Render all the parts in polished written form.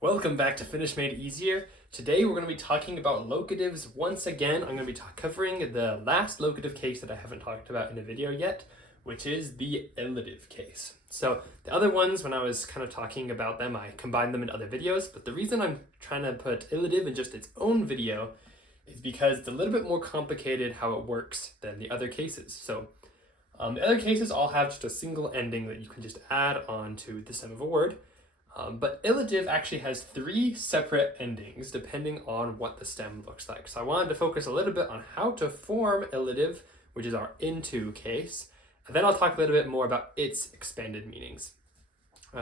Welcome back to Finnish Made Easier. Today we're going to be talking about locatives once again. I'm going to be covering the last locative case that I haven't talked about in a video yet, which is the illative case. So the other ones, when I was kind of talking about them, I combined them in other videos, but the reason I'm trying to put illative in just its own video is because it's a little bit more complicated how it works than the other cases. So the other cases all have just a single ending that you can just add on to the stem of a word. But illative actually has three separate endings depending on what the stem looks like. So I wanted to focus a little bit on how to form illative, which is our into case, and then I'll talk a little bit more about its expanded meanings.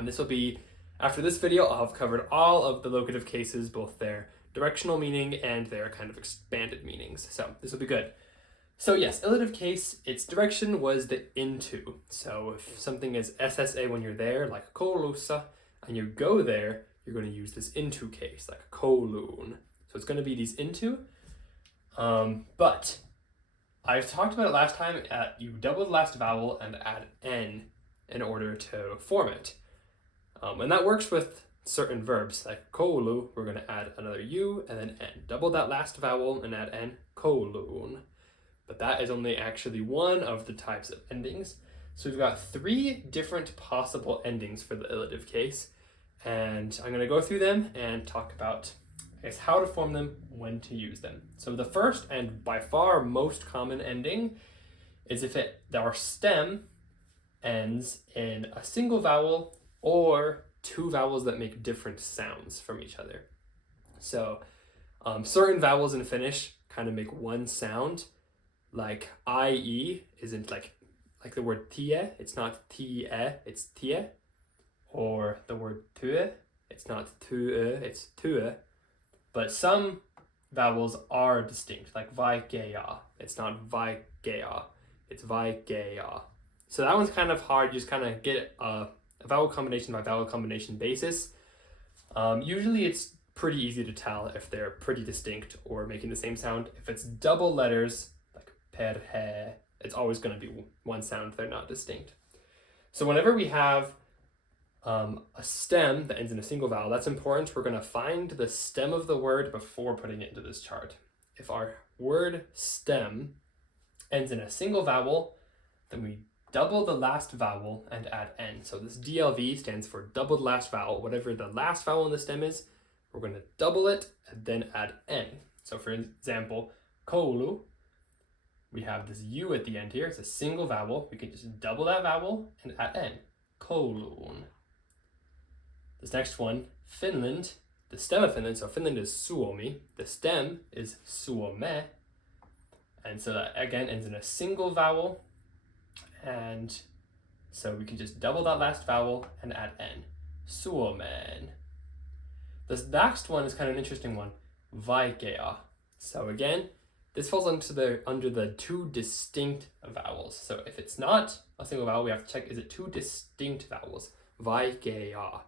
This will be, after this video, I'll have covered all of the locative cases, both their directional meaning and their kind of expanded meanings. So this will be good. So yes, illative case, its direction was the into. So if something is SSA when you're there, like koulussa, and you go there, you're going to use this into case, like kouluun. So it's going to be these into. But I've talked about it last time, you double the last vowel and add n in order to form it. And that works with certain verbs, like koulu, we're going to add another u and then n. Double that last vowel and add n, kouluun. But that is only actually one of the types of endings. So we've got three different possible endings for the illative case, and I'm going to go through them and talk about, how to form them, when to use them. So the first and by far most common ending is if our stem ends in a single vowel or two vowels that make different sounds from each other. So certain vowels in Finnish kind of make one sound, like IE isn't like the word tie, it's not tie, it's tie. Or the word tue, it's not tue, it's tue. But some vowels are distinct, like vaikea, it's not vaikea, it's vaikea. So that one's kind of hard, you just kind of get a vowel combination by vowel combination basis. Usually it's pretty easy to tell if they're pretty distinct or making the same sound. If it's double letters, like perhe, it's always going to be one sound, they're not distinct. So whenever we have a stem that ends in a single vowel, that's important. We're going to find the stem of the word before putting it into this chart. If our word stem ends in a single vowel, then we double the last vowel and add n. So this DLV stands for double the last vowel. Whatever the last vowel in the stem is, we're going to double it and then add n. So for example, koulu, we have this u at the end here. It's a single vowel. We can just double that vowel and add n. Kouluun. This next one, Finland, the stem of Finland, so Finland is Suomi, the stem is Suome, and so that again ends in a single vowel, and so we can just double that last vowel and add n, Suomen. This next one is kind of an interesting one, Vaikea. So again, this falls under the two distinct vowels. So if it's not a single vowel, we have to check, is it two distinct vowels? Vaikea.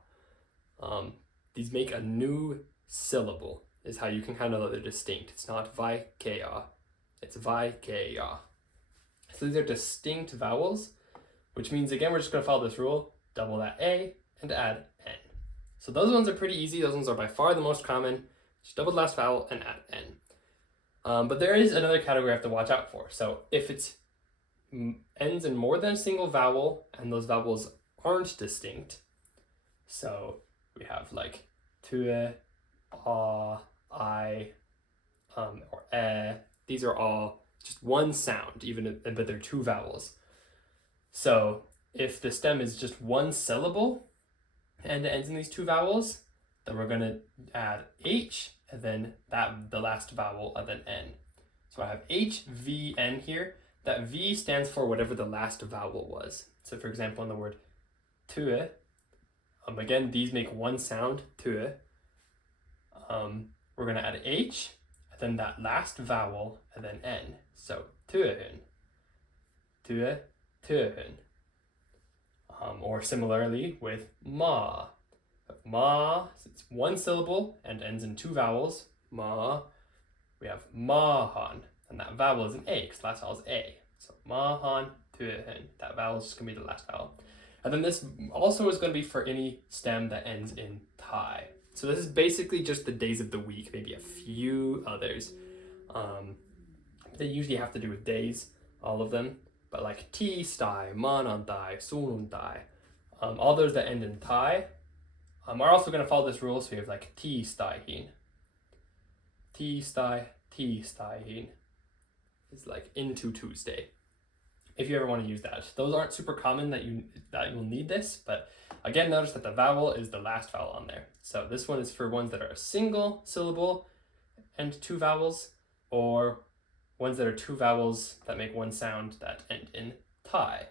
These make a new syllable, is how you can kind of know they're distinct. It's not vaikea, it's vaikea. So these are distinct vowels, which means, again, we're just going to follow this rule, double that a and add n. So those ones are pretty easy. Those ones are by far the most common. Just double the last vowel and add n. But there is another category I have to watch out for. So if it ends in more than a single vowel and those vowels aren't distinct, so we have like tue, I, or these are all just one sound, but they're two vowels. So if the stem is just one syllable and it ends in these two vowels, then we're going to add h and then the last vowel and then n. So I have h, v, n here. That v stands for whatever the last vowel was. So for example, in the word tue, again, these make one sound, tue. We're going to add h, and then that last vowel, and then n. So, tuehun, tue, tuehun. Or similarly with ma. Ma, it's one syllable and ends in two vowels. Ma. We have mahan, and that vowel is an a, because the last vowel is a. So, mahan, tuehun. That vowel is just going to be the last vowel. And then this also is going to be for any stem that ends in tai. So this is basically just the days of the week, maybe a few others. They usually have to do with days, all of them. But like tistai, manantai, sunnuntai, all those that end in tai are also going to follow this rule. So we have like tiistaihin. Tiistaihin is like into Tuesday. If you ever want to use that. Those aren't super common that you'll need this, but again, notice that the vowel is the last vowel on there. So this one is for ones that are a single syllable and two vowels, or ones that are two vowels that make one sound that end in tai.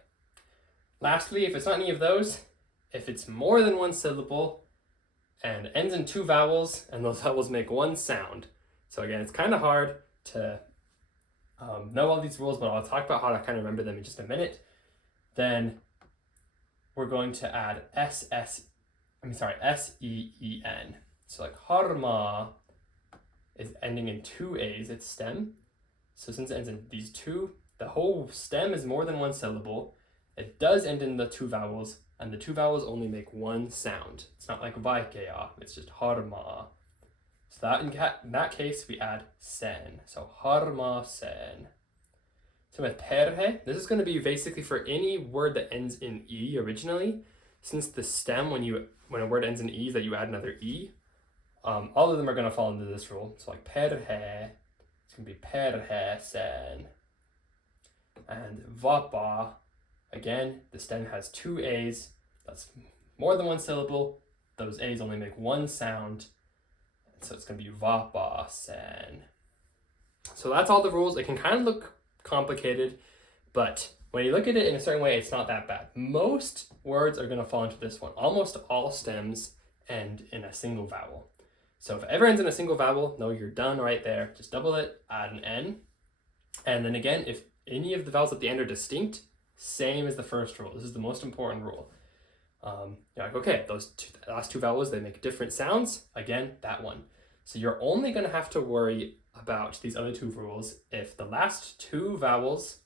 Lastly, if it's not any of those, if it's more than one syllable and ends in two vowels and those vowels make one sound. So again, it's kind of hard to know all these rules, but I'll talk about how to kind of remember them in just a minute. Then we're going to add S-E-E-N. So like harma is ending in two A's, it's stem. So since it ends in these two, the whole stem is more than one syllable. It does end in the two vowels, and the two vowels only make one sound. It's not like vaikea, it's just harma. So that in that case, we add sen. So harma sen. So with perhe, this is going to be basically for any word that ends in E originally. Since the stem, when a word ends in E, is that you add another E. All of them are going to fall into this rule. So like perhe, it's going to be perhe sen. And vapa, again, the stem has two A's. That's more than one syllable. Those A's only make one sound. So it's going to be vapa sen. So that's all the rules. It can kind of look complicated, but when you look at it in a certain way, it's not that bad. Most words are going to fall into this one. Almost all stems end in a single vowel. So if it ever ends in a single vowel, no, you're done right there. Just double it, add an N. And then again, if any of the vowels at the end are distinct, same as the first rule. This is the most important rule. You're like, okay, those last two vowels, they make different sounds. Again, that one. So you're only going to have to worry about these other two rules if the last two vowels,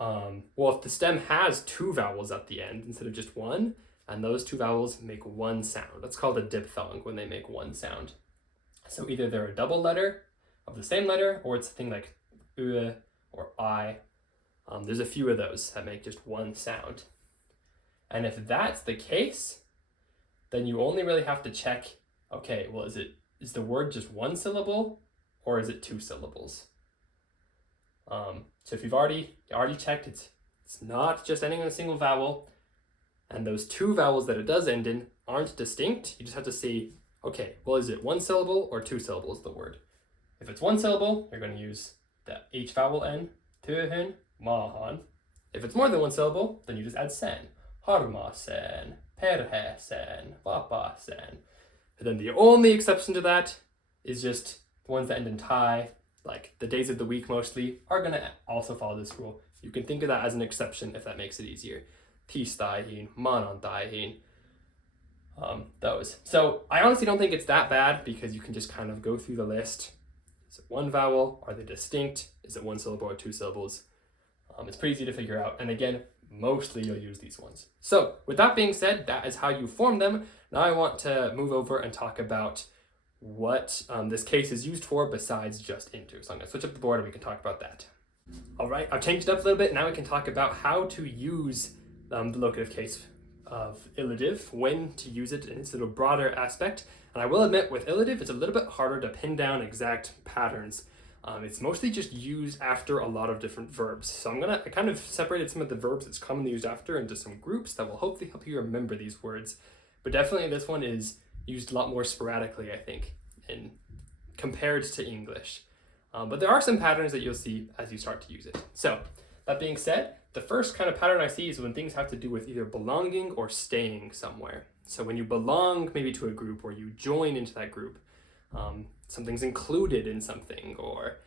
if the stem has two vowels at the end instead of just one, and those two vowels make one sound. That's called a diphthong when they make one sound. So either they're a double letter of the same letter, or it's a thing like ue or I. There's a few of those that make just one sound. And if that's the case, then you only really have to check, okay, well, is the word just one syllable or is it two syllables? So if you've already checked, it's not just ending in a single vowel, and those two vowels that it does end in aren't distinct. You just have to see, okay, well, is it one syllable or two syllables, the word? If it's one syllable, you're going to use the H vowel N, töhen, mahan. If it's more than one syllable, then you just add sen. Harma sen, perhe sen, vapa sen. And then the only exception to that is just the ones that end in tai, like the days of the week mostly, are going to also follow this rule. You can think of that as an exception if that makes it easier. Tiistaihin, manantaihin, those. So I honestly don't think it's that bad because you can just kind of go through the list. Is it one vowel? Are they distinct? Is it one syllable or two syllables? It's pretty easy to figure out. And again, mostly you'll use these ones. So with that being said, that is how you form them. Now I want to move over and talk about what this case is used for besides just into. So I'm going to switch up the board and we can talk about that. All right, I've changed it up a little bit. Now we can talk about how to use the locative case of illative, when to use it in its little broader aspect. And I will admit, with illative, it's a little bit harder to pin down exact patterns. It's mostly just used after a lot of different verbs. So I kind of separated some of the verbs it's commonly used after into some groups that will hopefully help you remember these words. But definitely this one is used a lot more sporadically, I think, compared to English. But there are some patterns that you'll see as you start to use it. So that being said, the first kind of pattern I see is when things have to do with either belonging or staying somewhere. So when you belong maybe to a group or you join into that group, something's included in something, or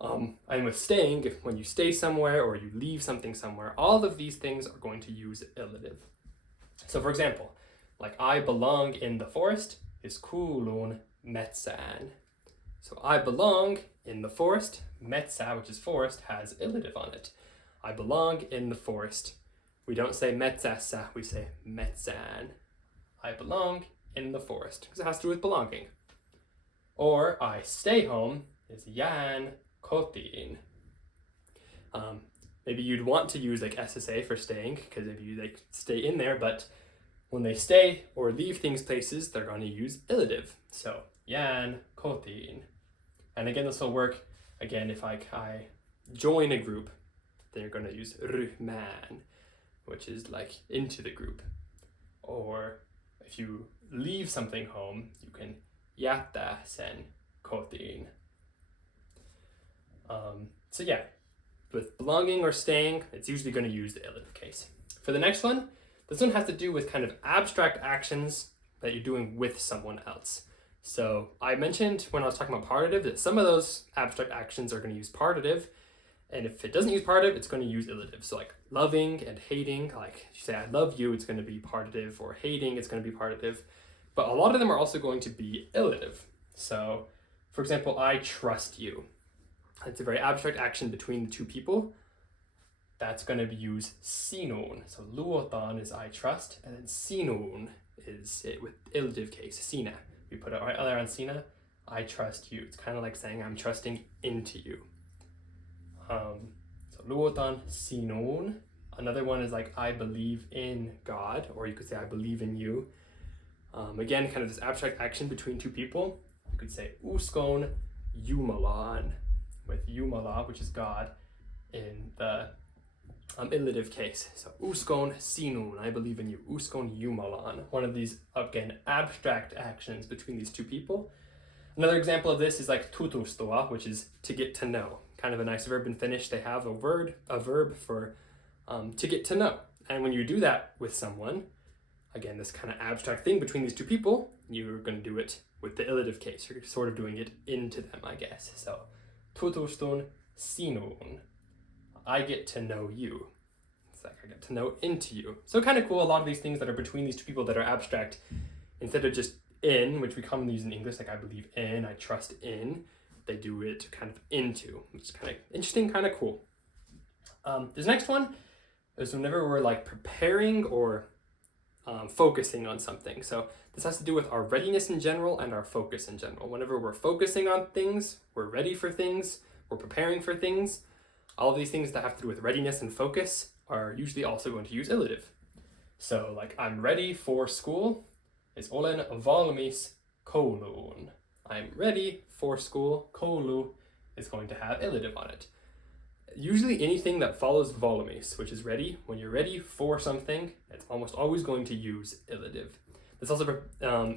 and with staying, when you stay somewhere or you leave something somewhere, all of these things are going to use illative. So for example, like I belong in the forest is kuulun metsään. So I belong in the forest, metsä, which is forest, has illative on it. I belong in the forest. We don't say metsässä, we say metsään. I belong in the forest, because it has to do with belonging. Or I stay home is jään kotiin. Maybe you'd want to use like SSA for staying, because if you like stay in there, but when they stay or leave things places, they're going to use illative. So jään kotiin. And again, this will work again if I join a group, then you're going to use ryhmään, which is like into the group. Or if you leave something home, you can jättää sen kotiin. So yeah, with belonging or staying, it's usually going to use the illative case. For the next one, this one has to do with kind of abstract actions that you're doing with someone else. So I mentioned when I was talking about partitive that some of those abstract actions are going to use partitive, and if it doesn't use partitive, it's going to use illative. So like loving and hating, like if you say I love you, it's going to be partitive, or hating, it's going to be partitive. But a lot of them are also going to be illative. So for example, I trust you. It's a very abstract action between the two people. That's going to be use sinun. So luotan is I trust, and then sinun is it with illative case, sinä. We put it right there on sinä. I trust you. It's kind of like saying I'm trusting into you. So luotan sinun. Another one is like I believe in God, or you could say I believe in you. Again, kind of this abstract action between two people. You could say uskon Jumalaan, with Jumala, which is God, in the illative case. So uskon sinun, I believe in you. Uskon Jumalaan. One of these, again, abstract actions between these two people. Another example of this is like tutustua, which is to get to know. Kind of a nice verb in Finnish. They have a verb for to get to know. And when you do that with someone, again, this kind of abstract thing between these two people, you're going to do it with the illative case. You're sort of doing it into them, I guess. So tutustun sinun. I get to know you. It's like I get to know into you. So kind of cool, a lot of these things that are between these two people that are abstract, instead of just in, which we commonly use in English, like I believe in, I trust in, they do it kind of into, which is kind of interesting, kind of cool. This next one is whenever we're like preparing or focusing on something. So this has to do with our readiness in general and our focus in general. Whenever we're focusing on things, we're ready for things, we're preparing for things. All of these things that have to do with readiness and focus are usually also going to use illative. So like I'm ready for school is olen valmis kouluun. I'm ready for school. Koulu is going to have illative on it. Usually anything that follows valmis, which is ready, when you're ready for something, it's almost always going to use illative. This also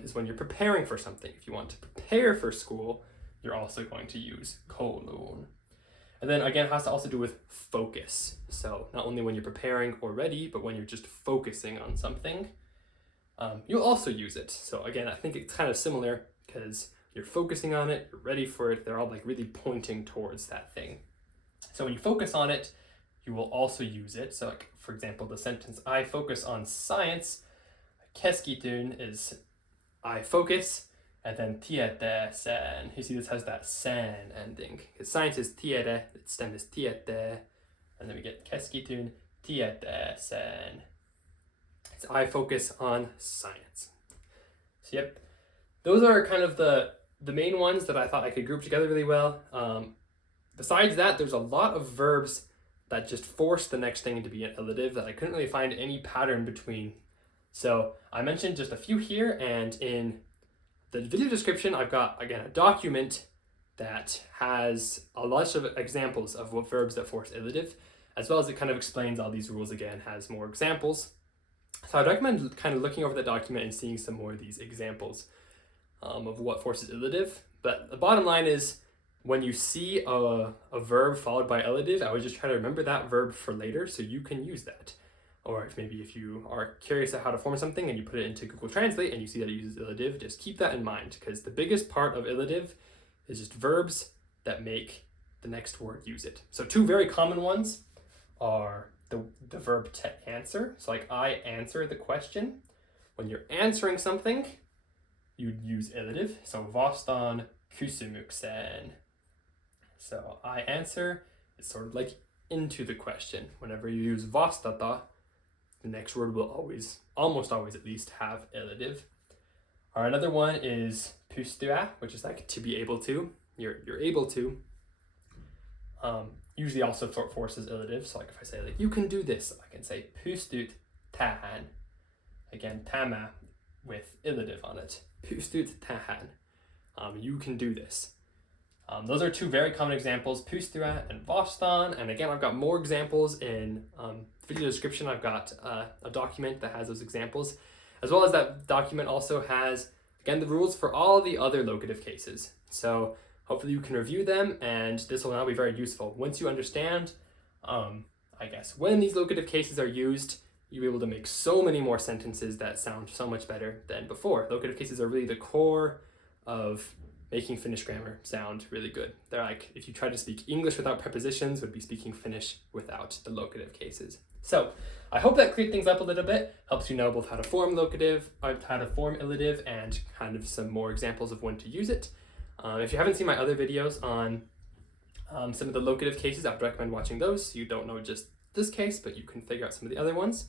is when you're preparing for something. If you want to prepare for school, you're also going to use kouluun. And then again, it has to also do with focus. So not only when you're preparing or ready, but when you're just focusing on something, you'll also use it. So again, I think it's kind of similar because you're focusing on it, you're ready for it. They're all like really pointing towards that thing. So when you focus on it, you will also use it. So like, for example, the sentence, I focus on science, keskityn is I focus, and then tiede sen. You see this has that sen ending. Because science is tiede, its stem is tiede, and then we get keskityn, tiede sen. So I focus on science. So yep, those are kind of the main ones that I thought I could group together really well. Besides that, there's a lot of verbs that just force the next thing to be an illative that I couldn't really find any pattern between. So I mentioned just a few here, and in the video description, I've got, again, a document that has a lot of examples of what verbs that force illative, as well as it kind of explains all these rules again, has more examples. So I'd recommend kind of looking over the document and seeing some more of these examples of what forces illative. But the bottom line is, when you see a verb followed by illative, I would just try to remember that verb for later so you can use that. Or if you are curious at how to form something and you put it into Google Translate and you see that it uses illative, just keep that in mind, because the biggest part of illative is just verbs that make the next word use it. So two very common ones are the verb to answer. So like I answer the question. When you're answering something, you'd use illative. So vastaan kysymykseen. So I answer is sort of like into the question. Whenever you use vastata, the next word will almost always at least have illative. All right, another one is pystyä, which is like to be able to. You're able to. Usually also short force is illative. So like if I say like you can do this, I can say pystyt tähän. Again, tämä with illative on it. Pystyt tähän. You can do this. Those are two very common examples, pystyä and vastaan. And again, I've got more examples in the video description. I've got a document that has those examples, as well as that document also has, again, the rules for all the other locative cases. So hopefully you can review them, and this will now be very useful. Once you understand, I guess, when these locative cases are used, you'll be able to make so many more sentences that sound so much better than before. Locative cases are really the core of making Finnish grammar sound really good. They're like, if you try to speak English without prepositions, would be speaking Finnish without the locative cases. So I hope that cleared things up a little bit, helps you know both how to form locative, how to form illative, and kind of some more examples of when to use it. If you haven't seen my other videos on some of the locative cases, I would recommend watching those so you don't know just this case, but you can figure out some of the other ones.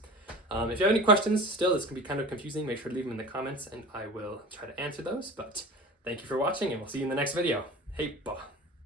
If you have any questions, still, this can be kind of confusing, make sure to leave them in the comments and I will try to answer those. But thank you for watching, and we'll see you in the next video. Heippa!